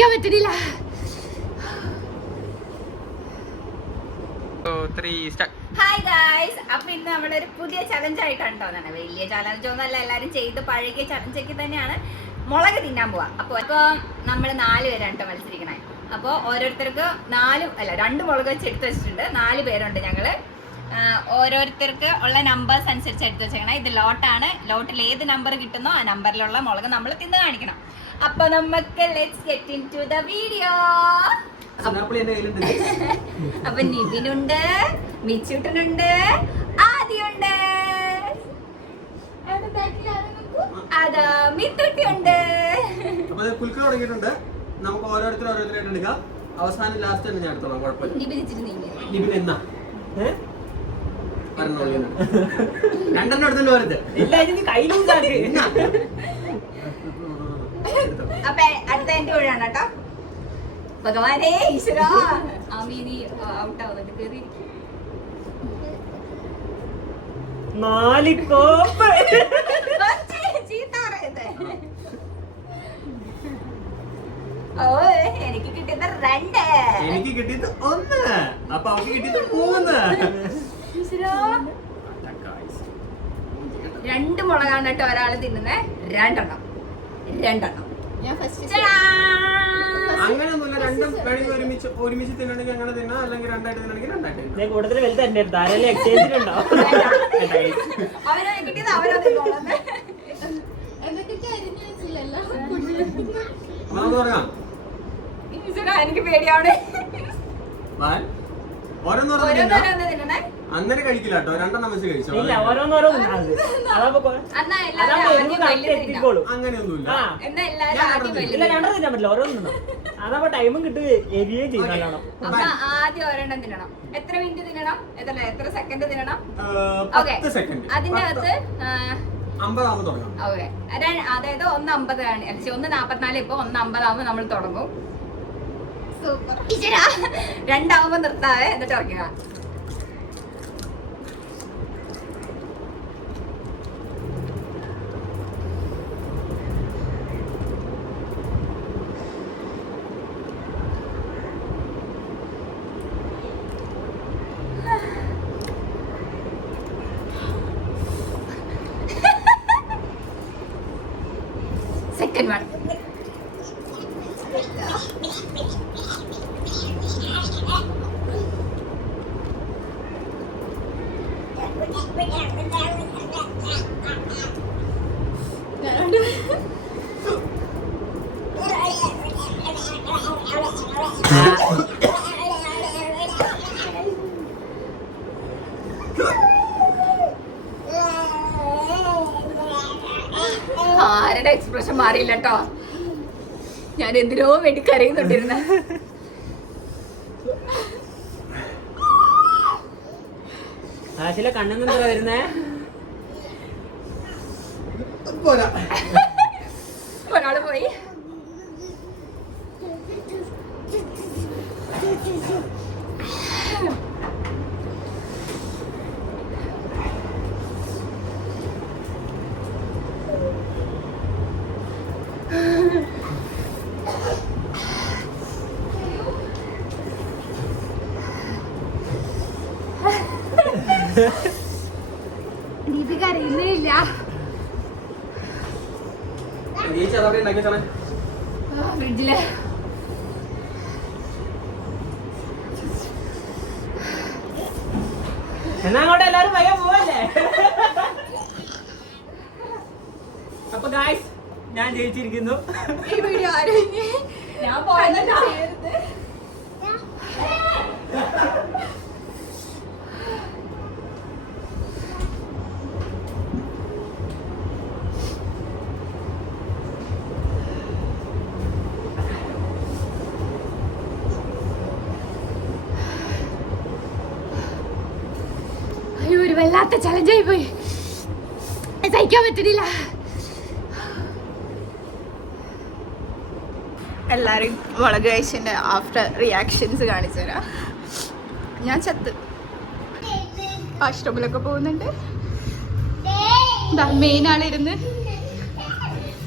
സഹിക്കാൻ പറ്റുന്നില്ല. Hi guys, അപ്പൊ ഇന്ന് നമ്മുടെ ഒരു പുതിയ ചലഞ്ച് ആയിട്ടാണ് തോന്നുന്നത്. വലിയ ചലഞ്ച് ഒന്നല്ല, എല്ലാരും ചെയ്ത് പഴകിയ ചലഞ്ചൊക്കെ തന്നെയാണ്. മുളക് തിന്നാൻ പോവാ. അപ്പൊ നമ്മൾ 4 പേരാണ് കേട്ടോ മത്സരിക്കണേ. അപ്പോൾ ഓരോരുത്തർക്ക് 2 മുളക് വെച്ച് എടുത്ത് വെച്ചിട്ടുണ്ട്. 4 പേരുണ്ട് ഞങ്ങള്. ഓരോരുത്തർക്ക് ഉള്ള നമ്പേഴ്സ് അനുസരിച്ച് എടുത്ത് വെച്ചേക്കണം. ഇത് ലോട്ടാണ്. ലോട്ടിൽ ഏത് നമ്പർ കിട്ടുന്നോ ആ നമ്പറിലുള്ള മുളക് നമ്മൾ തിന്ന് കാണിക്കണം. അപ്പൊ നമുക്ക് let's get into the video വീഡിയോ. അപ്പൊ നിവിനുണ്ട്, മിച്ചൂട്ടനുണ്ട്, ആദിയുണ്ട്, അതാ മിത്തുട്ടിയുണ്ട്. കുലുക്കൾ തുടങ്ങിയിട്ടുണ്ട്. നമുക്ക് ഓരോരുത്തരായിട്ട് എടുക്കാം. അവസാനം ലാസ്റ്റ് തന്നെ ഞാൻ എടുത്തോളാം, കുഴപ്പമില്ല. നിവിൻ എന്നാ രണ്ടെണ്ണം എടുത്തോണ്ട് വരുന്നത് അപ്പൊ അടുത്ത എന്റെ ഒഴിവാണ് കേട്ടോ. ഭഗവാനേ ഈശ്വരാ, അമീനി ഔട്ട് ആവുന്നുണ്ട്. കേറി 4 കോപ്പ് ഓ, എനിക്ക് കിട്ടിയത് 2, എനിക്ക് കിട്ടിയത് 1, അപ്പൊ അവർക്ക് കിട്ടിയത് 3. 2 മുളകാണ് കേട്ടോ ഒരാള് തിന്നുന്നേ. 2 എണ്ണം. ഞാൻ ഫസ്റ്റ്. അങ്ങനെയൊന്നുമില്ല, രണ്ടും വേണമെങ്കിൽ ഒരുമിച്ച് തിന്നണമെങ്കിൽ അങ്ങനെ തിന്നാ, അല്ലെങ്കിൽ 2 ആയിട്ട് തിന്നണമെങ്കിൽ 2 ആയിട്ട് തിന്നാം. കൂടുതൽ വലുത് എന്റെ അടുത്ത് ആരെങ്കിലും എക്സ്ചേഞ്ചിലുണ്ടോ? അവരോ കിട്ടിയത് അവരോ തിന്നോളാം. എനിക്ക് പേടിയാണ്. അങ്ങനെ കഴിക്കില്ല കേട്ടോ, 2 എണ്ണം വെച്ച് കഴിച്ചോ. അങ്ങനെയൊന്നുമില്ല. അതാവുമ്പോ ടൈമും കിട്ടും, എരിയേ ചെയ്യണം. ആദ്യം 1 എണ്ണം തിന്നണം. എത്ര മിനിറ്റ് തിന്നണം? എത്ര സെക്കൻഡ് തിന്നണം? 10 സെക്കൻഡ്. അതിനകത്ത് 50 ആവുമ്പോൾ തുടങ്ങാം. ഓക്കെ, അതായത് 1:50 ആണ്. 1:44 ഇപ്പൊ 1:50 ആവുമ്പോ നമ്മൾ തുടങ്ങും. 2 ആവുമ്പോ നിർത്താവേ, എന്നിട്ട് ഇറക്കുക. Second one. ആരുടെ എക്സ്പ്രഷൻ മാറിയില്ല കേട്ടോ. ഞാൻ എന്തിനോ വേണ്ടി കരയുന്നുണ്ടിരുന്ന. ആശിലെ കണ്ണെന്താ വരുന്നേ? ഒരാള് പോയി. ഇത് കരയുന്നില്ല. ഫ്രിഡ്ജില് എന്നാ അങ്ങോട്ട് എല്ലാരും വയ്യ പോവല്ലേ? അപ്പൊ ഗായ്സ്, ഞാൻ ജയിച്ചിരിക്കുന്നു. ഈ വീഡിയോ ആരും ഞാൻ പോയതല്ല. ഒരു വല്ലാത്ത ചലഞ്ചായി പോയി, സഹിക്കാൻ പറ്റുന്നില്ല. എല്ലാവരും മുളക് കഴിച്ചതിൻ്റെ ആഫ്റ്റർ റിയാക്ഷൻസ് കാണിച്ചു തരാം. ഞാൻ ചത്ത് വാഷ്റൂമിലൊക്കെ പോകുന്നുണ്ട്. മെയിൻ ആളിരുന്ന്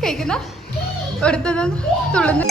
കഴിക്കുന്ന ഒരുത്തത് തുള്ളുന്നു.